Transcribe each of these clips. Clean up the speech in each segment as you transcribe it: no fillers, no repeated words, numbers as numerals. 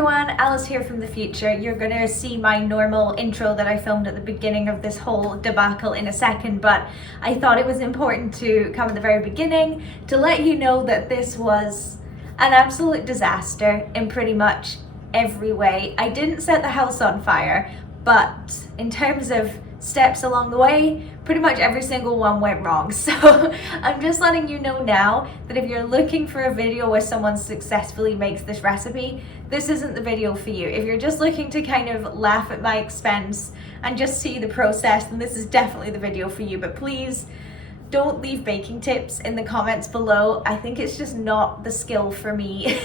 everyone, Alice here from the future. You're gonna see my normal intro that I filmed at the beginning of this whole debacle in a second, but I thought it was important to come at the very beginning to let you know that this was an absolute disaster in pretty much every way. I didn't set the house on fire, but in terms of steps along the way, pretty much every single one went wrong. So I'm just letting you know now that if you're looking for a video where someone successfully makes this recipe, this isn't the video for you. If you're just looking to kind of laugh at my expense and just see the process, then this is definitely the video for you. But please don't leave baking tips in the comments below. I think it's just not the skill for me.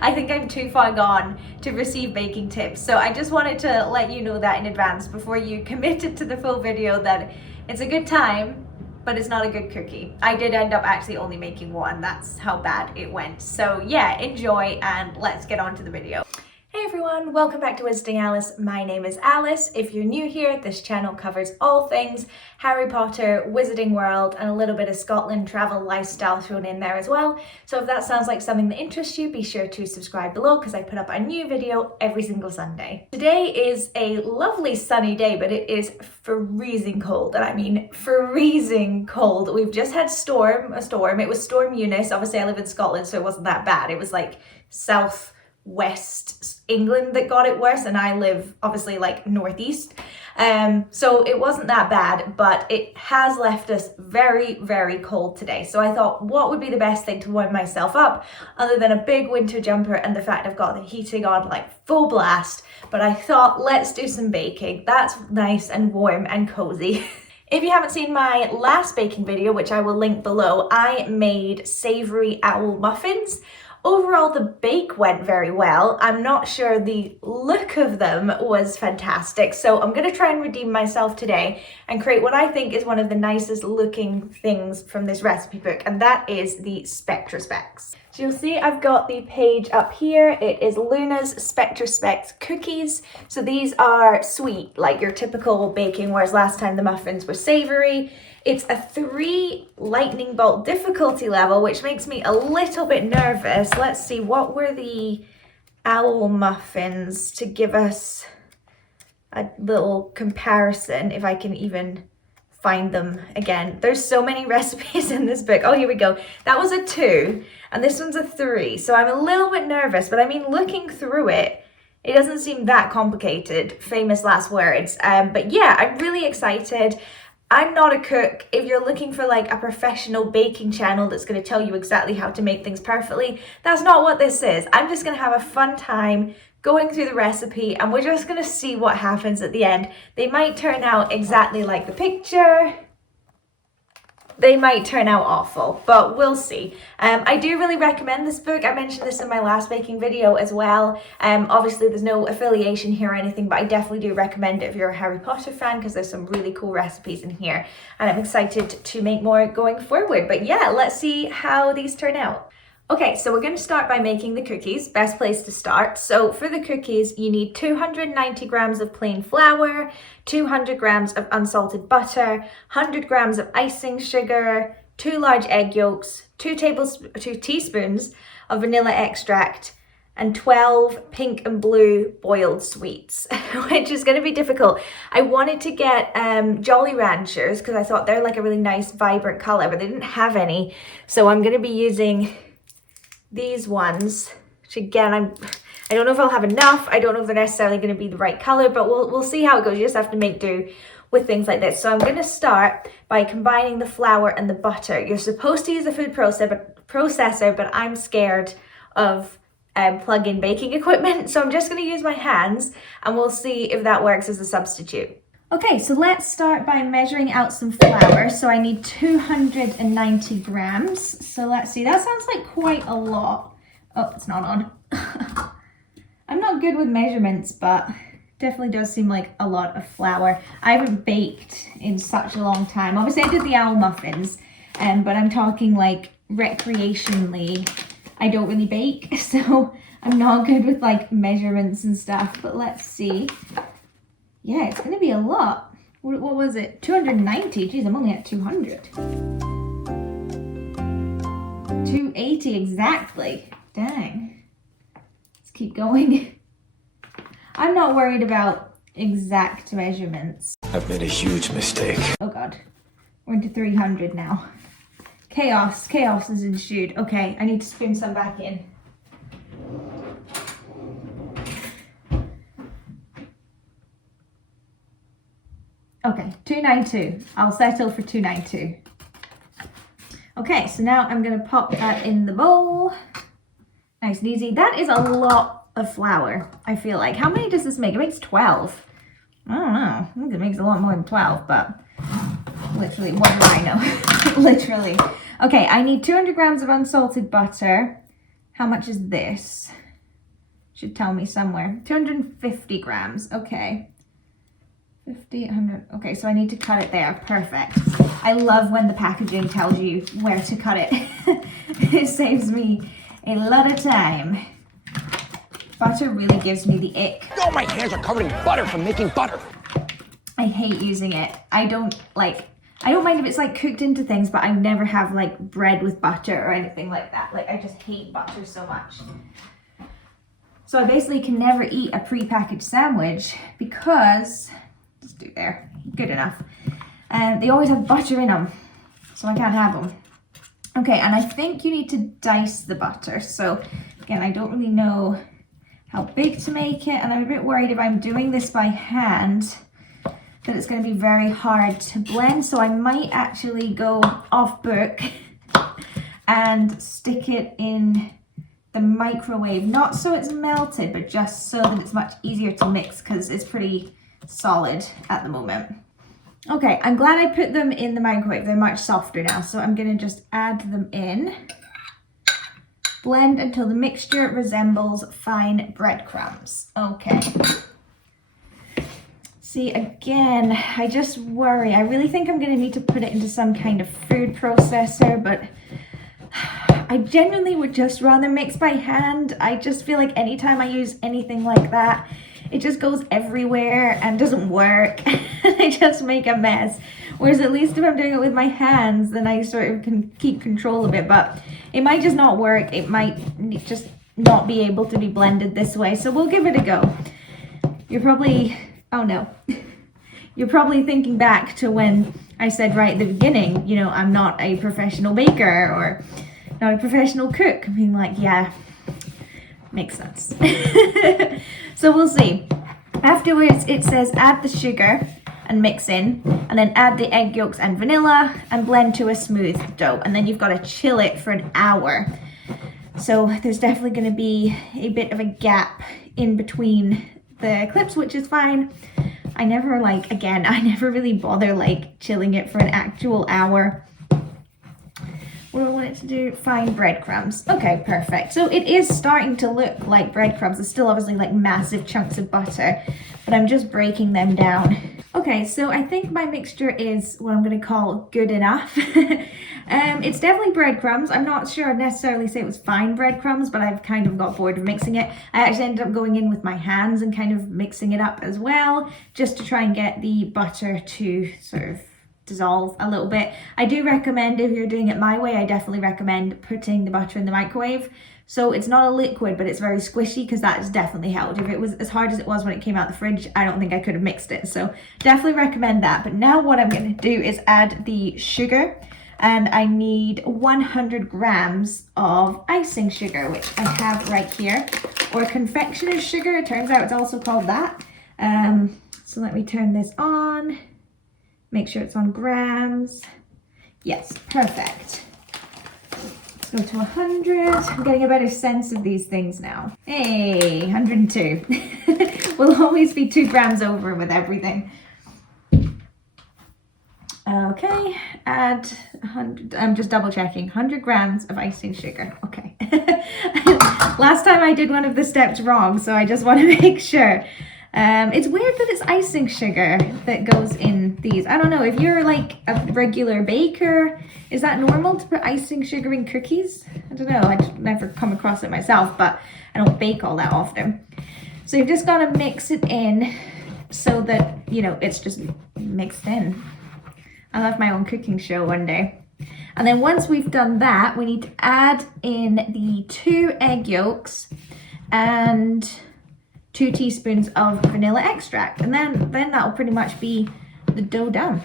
I think I'm too far gone to receive baking tips. So I just wanted to let you know that in advance before you committed to the full video that it's a good time, but it's not a good cookie. I did end up actually only making one. That's how bad it went. So yeah, enjoy and let's get on to the video. Hey everyone, welcome back to Wizarding Alice. My name is Alice. If you're new here, this channel covers all things Harry Potter, Wizarding World, and a little bit of Scotland travel lifestyle thrown in there as well. So if that sounds like something that interests you, be sure to subscribe below because I put up a new video every single Sunday. Today is a lovely sunny day, but it is freezing cold, and I mean freezing cold. We've just had a storm. It was Storm Eunice. Obviously I live in Scotland, so it wasn't that bad. It was like West England that got it worse, and I live obviously like northeast, so it wasn't that bad, but it has left us very, very cold today. So I thought, what would be the best thing to warm myself up other than a big winter jumper and the fact I've got the heating on like full blast? But I thought, let's do some baking. That's nice and warm and cozy. If you haven't seen my last baking video, which I will link below, I made savory owl muffins. Overall, the bake went very well. I'm not sure the look of them was fantastic, so I'm going to try and redeem myself today and create what I think is one of the nicest looking things from this recipe book, and that is the Spectrespecs. So you'll see I've got the page up here. It is Luna's Spectrespecs cookies. So these are sweet, like your typical baking, whereas last time the muffins were savory. It's a 3 lightning bolt difficulty level, which makes me a little bit nervous. Let's see, what were the owl muffins to give us a little comparison, if I can even find them again. There's so many recipes in this book. Oh, here we go. That was a 2 and this one's a 3. So I'm a little bit nervous, but I mean, looking through it, it doesn't seem that complicated. Famous last words. But yeah, I'm really excited. I'm not a cook. If you're looking for like a professional baking channel that's going to tell you exactly how to make things perfectly, that's not what this is. I'm just going to have a fun time going through the recipe, and we're just going to see what happens at the end. They might turn out exactly like the picture. They might turn out awful, but we'll see. I do really recommend this book. I mentioned this in my last baking video as well. Obviously there's no affiliation here or anything, but I definitely do recommend it if you're a Harry Potter fan because there's some really cool recipes in here, and I'm excited to make more going forward. But yeah, let's see how these turn out. Okay, so we're going to start by making the cookies. Best place to start. So for the cookies, you need 290 grams of plain flour, 200 grams of unsalted butter, 100 grams of icing sugar, 2 large egg yolks, 2 teaspoons of vanilla extract, and 12 pink and blue boiled sweets, which is going to be difficult. I wanted to get Jolly Ranchers because I thought they're like a really nice, vibrant color, but they didn't have any. So I'm going to be using these ones, which again, I don't know if I'll have enough. I don't know if they're necessarily going to be the right color, but we'll see how it goes. You just have to make do with things like this. So I'm going to start by combining the flour and the butter. You're supposed to use a food processor, but I'm scared of plug-in baking equipment. So I'm just going to use my hands and we'll see if that works as a substitute. Okay, so let's start by measuring out some flour. So I need 290 grams. So let's see, that sounds like quite a lot. Oh, it's not on. I'm not good with measurements, but definitely does seem like a lot of flour. I haven't baked in such a long time. Obviously I did the owl muffins, but I'm talking like recreationally. I don't really bake, so I'm not good with like measurements and stuff, but let's see. Yeah, it's going to be a lot. What was it? 290. Geez, I'm only at 200. 280 exactly. Dang. It's keep going. I'm not worried about exact measurements. I've made a huge mistake. Oh God, we're into 300 now. Chaos has ensued. Okay, I need to spoon some back in. Okay, 292. I'll settle for 292. Okay, so now I'm gonna pop that in the bowl. Nice and easy. That is a lot of flour, I feel like. How many does this make? It makes 12. I don't know. I think it makes a lot more than 12, but literally, what do I know? Literally. Okay, I need 200 grams of unsalted butter. How much is this? Should tell me somewhere. 250 grams. Okay. 50, 100. Okay, so I need to cut it there. Perfect. I love when the packaging tells you where to cut it. It saves me a lot of time. Butter really gives me the ick. Oh, my hands are covered in butter from making butter. I hate using it. I don't mind if it's like cooked into things, but I never have like bread with butter or anything like that. Like, I just hate butter so much. So I basically can never eat a pre-packaged sandwich because, just do there, good enough. They always have butter in them, so I can't have them. Okay, and I think you need to dice the butter. So again, I don't really know how big to make it, and I'm a bit worried if I'm doing this by hand that it's going to be very hard to blend, so I might actually go off book and stick it in the microwave, not so it's melted, but just so that it's much easier to mix because it's pretty solid at the moment. Okay, I'm glad I put them in the microwave. They're much softer now, so I'm going to just add them in. Blend until the mixture resembles fine breadcrumbs. Okay. See, again, I just worry. I really think I'm going to need to put it into some kind of food processor, but I genuinely would just rather mix by hand. I just feel like anytime I use anything like that, it just goes everywhere and doesn't work. I just make a mess. Whereas at least if I'm doing it with my hands, then I sort of can keep control of it, but it might just not work. It might just not be able to be blended this way. So we'll give it a go. You're probably, oh no. You're probably thinking back to when I said right at the beginning, you know, I'm not a professional baker or not a professional cook. Being like, yeah, makes sense. So we'll see. Afterwards, it says add the sugar and mix in, and then add the egg yolks and vanilla and blend to a smooth dough. And then you've got to chill it for an hour. So there's definitely going to be a bit of a gap in between the clips, which is fine. I never really bother like chilling it for an actual hour. What do I want it to do? Fine breadcrumbs. Okay, perfect. So it is starting to look like breadcrumbs. It's still obviously like massive chunks of butter, but I'm just breaking them down. Okay, so I think my mixture is what I'm going to call good enough. It's definitely breadcrumbs. I'm not sure I'd necessarily say it was fine breadcrumbs, but I've kind of got bored of mixing it. I actually ended up going in with my hands and kind of mixing it up as well, just to try and get the butter to sort of dissolve a little bit. I do recommend, if you're doing it my way, I definitely recommend putting the butter in the microwave. So it's not a liquid, but it's very squishy, because that has definitely helped. If it was as hard as it was when it came out the fridge, I don't think I could have mixed it. So definitely recommend that. But now what I'm going to do is add the sugar, and I need 100 grams of icing sugar, which I have right here, or confectioner's sugar. It turns out it's also called that. So let me turn this on. Make sure it's on grams. Yes, perfect. Let's go to 100. I'm getting a better sense of these things now. Hey, 102. We'll always be 2 grams over with everything. Okay, add 100. I'm just double checking. 100 grams of icing sugar. Okay. Last time I did one of the steps wrong, so I just want to make sure. It's weird that it's icing sugar that goes in these. I don't know, if you're like a regular baker, is that normal to put icing sugar in cookies? I don't know, I've never come across it myself, but I don't bake all that often. So you've just got to mix it in so that, you know, it's just mixed in. I'll have my own cooking show one day. And then once we've done that, we need to add in the 2 egg yolks and 2 teaspoons of vanilla extract. And then that'll pretty much be the dough done.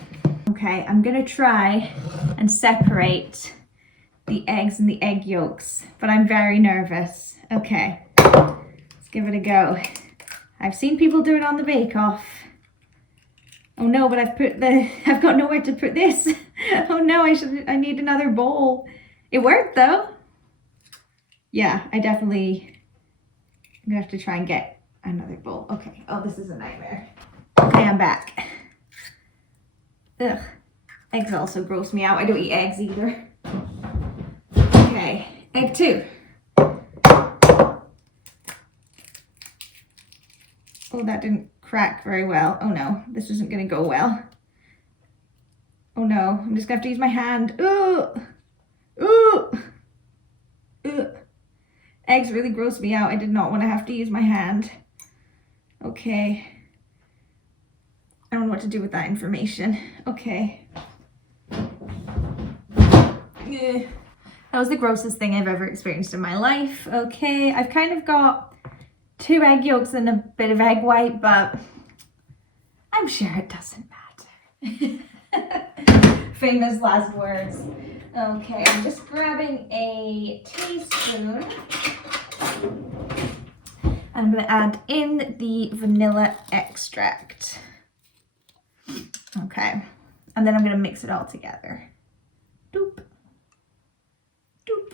Okay, I'm gonna try and separate the eggs and the egg yolks, but I'm very nervous. Okay, let's give it a go. I've seen people do it on the Bake Off. Oh no, but I've got nowhere to put this. Oh no, I need another bowl. It worked though. Yeah, I'm gonna have to try and get another bowl. Okay, oh, this is a nightmare. Okay, I'm back. Ugh, eggs also gross me out. I don't eat eggs either. Okay, egg 2. Oh, that didn't crack very well. Oh no, this isn't gonna go well. Oh no, I'm just gonna have to use my hand. Ooh, ooh, ooh. Eggs really gross me out. I did not want to have to use my hand. Okay. I don't know what to do with that information. Okay. That was the grossest thing I've ever experienced in my life. Okay, I've kind of got 2 egg yolks and a bit of egg white, but I'm sure it doesn't matter. Famous last words. Okay, I'm just grabbing a teaspoon. I'm going to add in the vanilla extract. Okay, and then I'm going to mix it all together. Doop. Doop.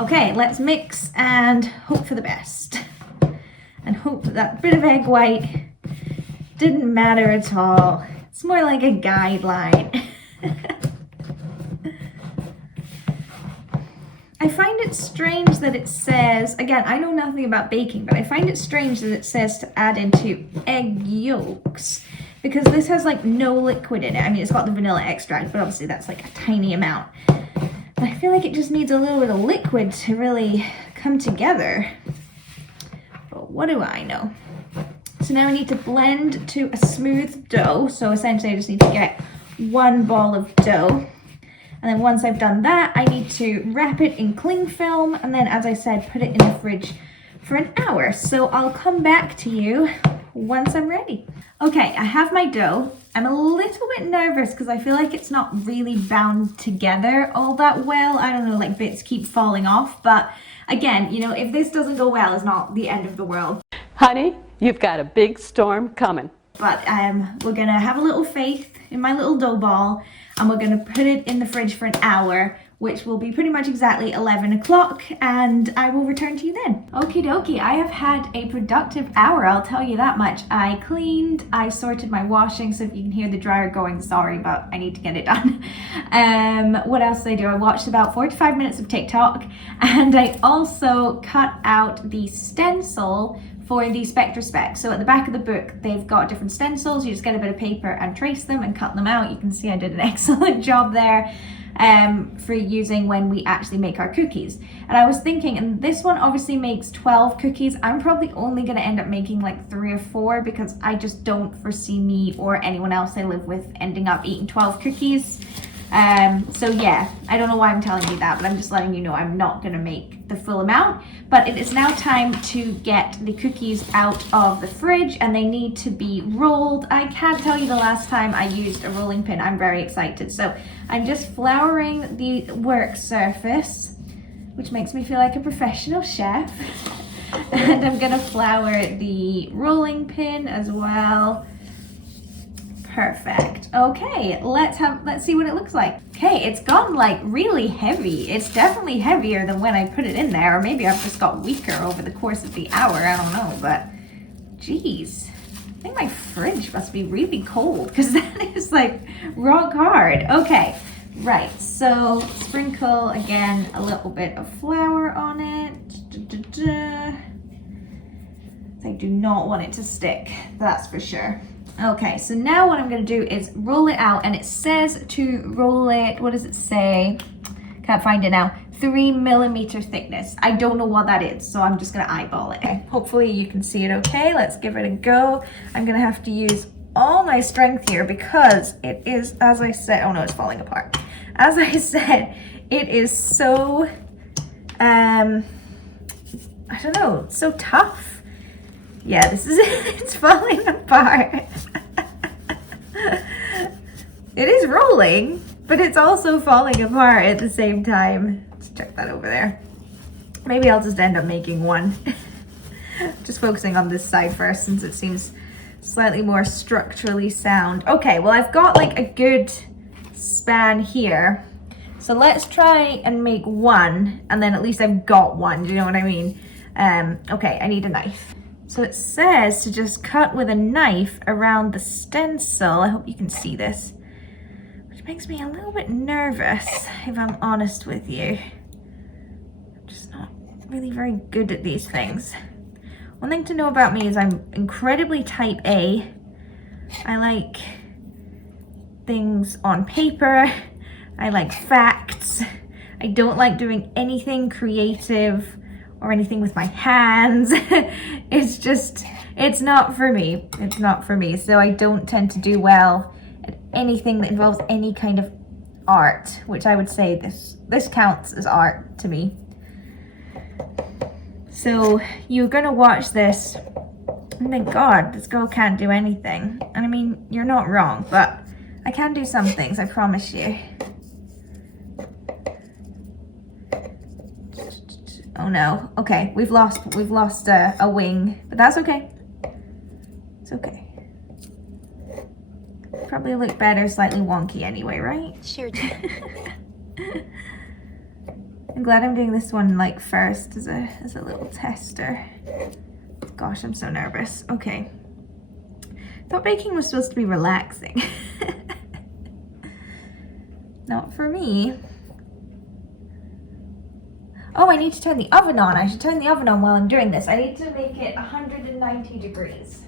Okay, let's mix and hope for the best. And hope that bit of egg white didn't matter at all. It's more like a guideline. I find it strange that it says, again, I know nothing about baking, but I find it strange that it says to add into egg yolks, because this has like no liquid in it. I mean, it's got the vanilla extract, but obviously that's like a tiny amount. But I feel like it just needs a little bit of liquid to really come together. But what do I know? So now I need to blend to a smooth dough. So essentially I just need to get 1 ball of dough. And then once I've done that, I need to wrap it in cling film. And then, as I said, put it in the fridge for an hour. So I'll come back to you once I'm ready. Okay, I have my dough. I'm a little bit nervous because I feel like it's not really bound together all that well. I don't know, like bits keep falling off. But again, you know, if this doesn't go well, it's not the end of the world. Honey, you've got a big storm coming. But we're gonna have a little faith in my little dough ball, and we're gonna put it in the fridge for an hour, which will be pretty much exactly 11 o'clock, and I will return to you then. Okie dokie, I have had a productive hour, I'll tell you that much. I cleaned, I sorted my washing, so if you can hear the dryer going, sorry, but I need to get it done. What else did I do? I watched about 45 minutes of TikTok, and I also cut out the stencil for the Spectrespecs. So at the back of the book, they've got different stencils. You just get a bit of paper and trace them and cut them out. You can see I did an excellent job there for using when we actually make our cookies. And I was thinking, and this one obviously makes 12 cookies. I'm probably only gonna end up making like 3 or 4 because I just don't foresee me or anyone else I live with ending up eating 12 cookies. So yeah, I don't know why I'm telling you that, but I'm just letting you know I'm not gonna make the full amount. But it is now time to get the cookies out of the fridge, and they need to be rolled. I can't tell you the last time I used a rolling pin. I'm very excited. So I'm just flouring the work surface, which makes me feel like a professional chef. And I'm gonna flour the rolling pin as well. Perfect. Okay, let's see what it looks like. Okay, it's gotten like really heavy. It's definitely heavier than when I put it in there, or maybe I've just got weaker over the course of the hour. I don't know, but geez, I think my fridge must be really cold because that is like rock hard. Okay, right. So sprinkle again a little bit of flour on it. I do not want it to stick, that's for sure. Okay, so now what I'm gonna do is roll it out, and it says to roll it, what does it say? Can't find it now. 3 millimeter thickness. I don't know what that is, so I'm just gonna eyeball it. Okay, hopefully you can see it okay. Let's give it a go. I'm gonna have to use all my strength here because it is, as I said, oh no, it's falling apart. As I said, it is so I don't know, it's so tough. Yeah, this is it. It's falling apart. It is rolling, but it's also falling apart at the same time. Let's check that over there. Maybe I'll just end up making one. Just focusing on this side first since it seems slightly more structurally sound. Okay, well I've got like a good span here. So let's try and make one, and then at least I've got one, do you know what I mean? Okay, I need a knife. So it says to just cut with a knife around the stencil. I hope you can see this. Which makes me a little bit nervous, if I'm honest with you. I'm just not really very good at these things. One thing to know about me is I'm incredibly type A. I like things on paper. I like facts. I don't like doing anything creative or anything with my hands. It's not for me. It's not for me. So I don't tend to do well at anything that involves any kind of art, which I would say this counts as art to me. So you're gonna watch this and think, God, this girl can't do anything. And I mean, you're not wrong, but I can do some things, I promise you. Oh no, okay, we've lost a wing, but that's okay. It's okay. Probably look better, slightly wonky anyway, right? Sure do. I'm glad I'm doing this one like first as a little tester. Gosh, I'm so nervous. Okay. Thought baking was supposed to be relaxing. Not for me. Oh, I need to turn the oven on. I should turn the oven on while I'm doing this. I need to make it 190 degrees.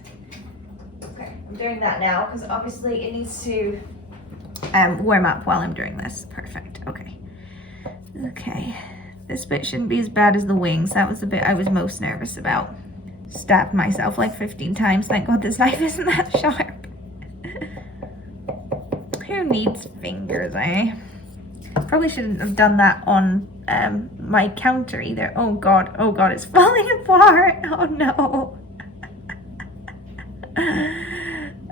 Okay, I'm doing that now because obviously it needs to warm up while I'm doing this. Perfect, okay. Okay, this bit shouldn't be as bad as the wings. That was the bit I was most nervous about. Stabbed myself like 15 times. Thank God this knife isn't that sharp. Who needs fingers, eh? Probably shouldn't have done that on my counter either. Oh God, it's falling apart. Oh no.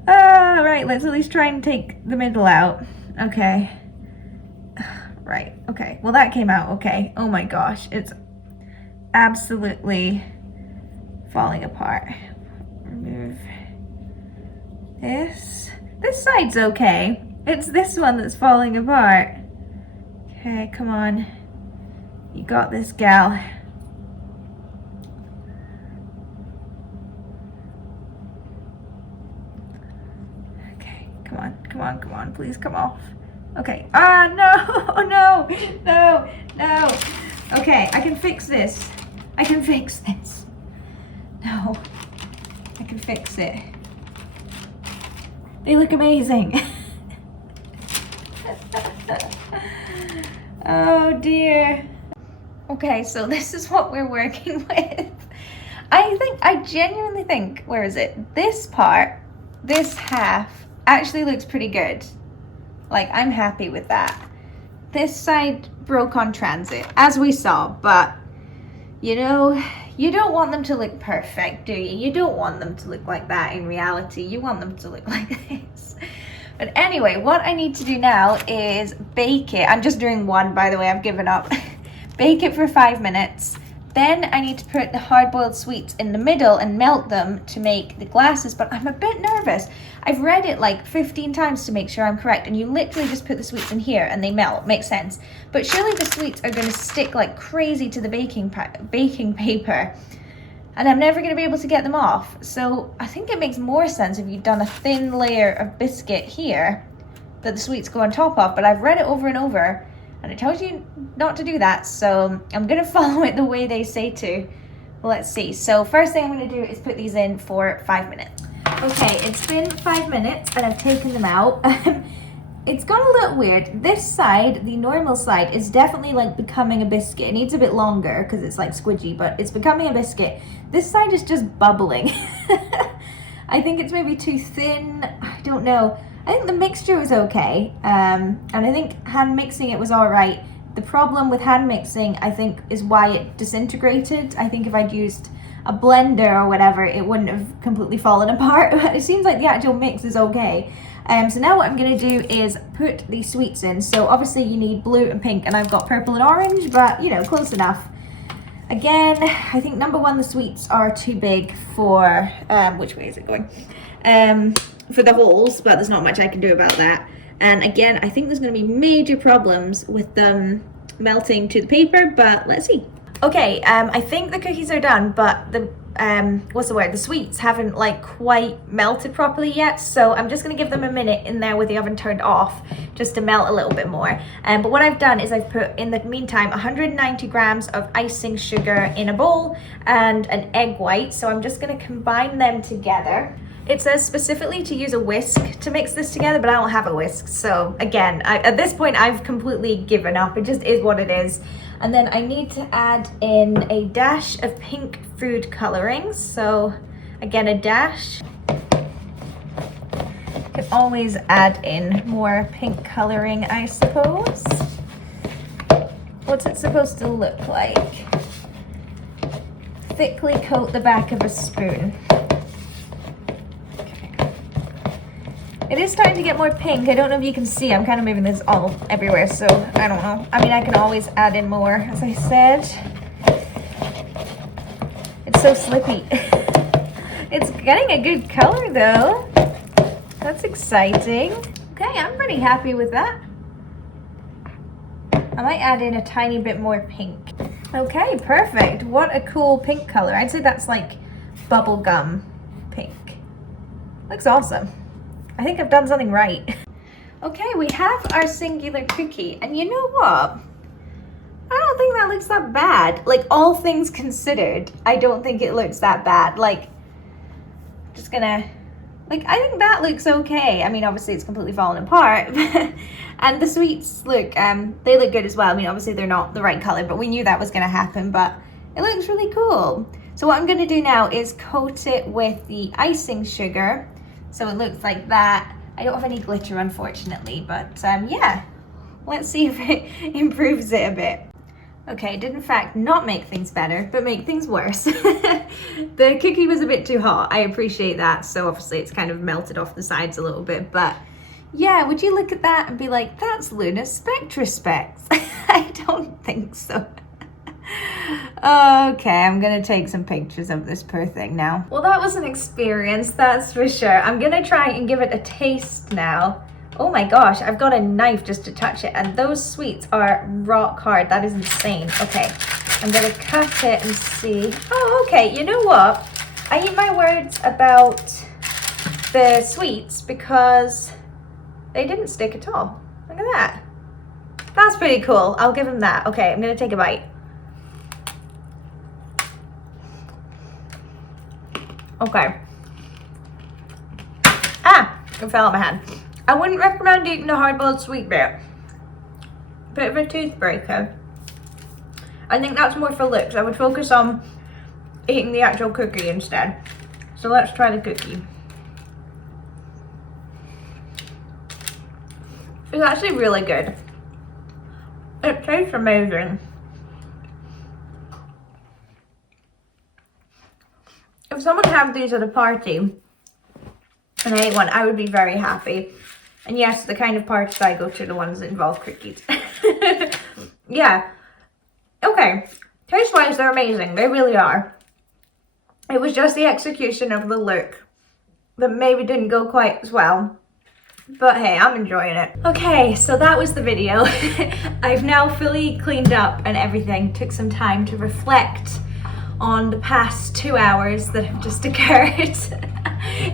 Right, let's at least try and take the middle out. Okay. Right, okay. Well, that came out okay. Oh my gosh, it's absolutely falling apart. Remove this. This side's okay. It's this one that's falling apart. Okay, come on. You got this, gal. Okay, come on, please come off. Okay, no. Okay, I can fix this. No, I can fix it. They look amazing. Oh dear. Okay, so this is what we're working with. I genuinely think, where is it? This part, this half, actually looks pretty good. Like, I'm happy with that. This side broke on transit, as we saw, but, you know, you don't want them to look perfect, do you? You don't want them to look like that in reality. You want them to look like this. But anyway, what I need to do now is bake it. I'm just doing one, by the way, I've given up. Bake it for 5 minutes. Then I need to put the hard-boiled sweets in the middle and melt them to make the glasses, but I'm a bit nervous. I've read it like 15 times to make sure I'm correct, and you literally just put the sweets in here and they melt. Makes sense. But surely the sweets are going to stick like crazy to the baking paper, and I'm never going to be able to get them off. So I think it makes more sense if you've done a thin layer of biscuit here that the sweets go on top of, but I've read it over and over, and it tells you not to do that, so I'm gonna follow it the way they say to. Well, let's see. So first thing I'm gonna do is put these in for 5 minutes. Okay, it's been 5 minutes and I've taken them out. It's gone a little weird. This side, the normal side, is definitely like becoming a biscuit. It needs a bit longer because it's like squidgy, but it's becoming a biscuit. This side is just bubbling. I think it's maybe too thin. I don't know. I think the mixture was okay, and I think hand mixing it was all right. The problem with hand mixing, I think, is why it disintegrated. I think if I'd used a blender or whatever, it wouldn't have completely fallen apart. But it seems like the actual mix is okay. So now what I'm going to do is put the sweets in. So obviously you need blue and pink, and I've got purple and orange, but you know, close enough. Again, I think number one, the sweets are too big for, which way is it going? For the holes, but there's not much I can do about that. And again, I think there's going to be major problems with them melting to the paper, but let's see. Okay, I think the cookies are done, but the what's the word? The sweets haven't like quite melted properly yet, so I'm just gonna give them a minute in there with the oven turned off just to melt a little bit more. But what I've done is I've put in the meantime 190 grams of icing sugar in a bowl and an egg white, so I'm just gonna combine them together. It says specifically to use a whisk to mix this together, but I don't have a whisk, so again, at this point I've completely given up. It just is what it is. And then I need to add in a dash of pink food coloring. So again, a dash. Can always add in more pink coloring, I suppose. What's it supposed to look like? Thickly coat the back of a spoon. It is starting to get more pink. I don't know if you can see. I'm kind of moving this all everywhere, so I don't know. I mean, I can always add in more, as I said. It's so slippy. It's getting a good color, though. That's exciting. Okay, I'm pretty happy with that. I might add in a tiny bit more pink. Okay, perfect. What a cool pink color. I'd say that's like bubblegum pink. Looks awesome. I think I've done something right. Okay, we have our singular cookie, and you know what? I don't think that looks that bad. Like, all things considered, I don't think it looks that bad. Like, just gonna, like, I think that looks okay. I mean, obviously it's completely fallen apart. And the sweets look, they look good as well. I mean, obviously they're not the right color, but we knew that was gonna happen, but it looks really cool. So what I'm gonna do now is coat it with the icing sugar. So it looks like that. I don't have any glitter, unfortunately, but yeah, let's see if it improves it a bit. Okay, it did in fact not make things better, but make things worse. The cookie was a bit too hot. I appreciate that. So obviously it's kind of melted off the sides a little bit, but yeah, would you look at that and be like, that's Luna's Spectrespecs? I don't think so. Okay, I'm gonna take some pictures of this poor thing now. Well, that was an experience, that's for sure. I'm gonna try and give it a taste now. Oh my gosh, I've got a knife just to touch it, and those sweets are rock hard. That is insane. Okay, I'm gonna cut it and see. Oh, okay, you know what? I eat my words about the sweets because they didn't stick at all. Look at that. That's pretty cool. I'll give them that. Okay, I'm gonna take a bite. Okay. Ah, it fell out of my hand. I wouldn't recommend eating the hard-boiled sweet bit. Bit of a toothbreaker. I think that's more for looks. I would focus on eating the actual cookie instead. So let's try the cookie. It's actually really good. It tastes amazing. If someone had these at a party and I ate one, I would be very happy. And yes, the kind of parties I go to, the ones that involve cookies. Yeah. Okay. Taste-wise, they're amazing. They really are. It was just the execution of the look that maybe didn't go quite as well. But hey, I'm enjoying it. Okay, so that was the video. I've now fully cleaned up and everything. Took some time to reflect on the past 2 hours that have just occurred.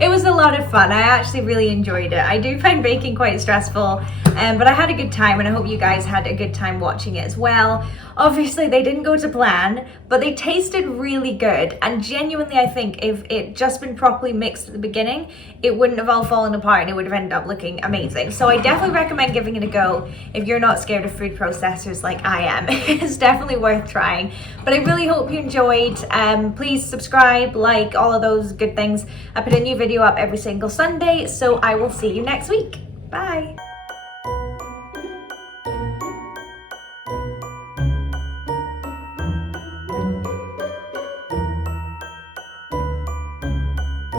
It was a lot of fun. I actually really enjoyed it. I do find baking quite stressful, but I had a good time, and I hope you guys had a good time watching it as well. Obviously they didn't go to plan, but they tasted really good, and genuinely I think if it just been properly mixed at the beginning, it wouldn't have all fallen apart and it would have ended up looking amazing. So I definitely recommend giving it a go if you're not scared of food processors like I am. It's definitely worth trying. But I really hope you enjoyed. Please subscribe, like, all of those good things. I put a new video up every single Sunday, so I will see you next week. Bye.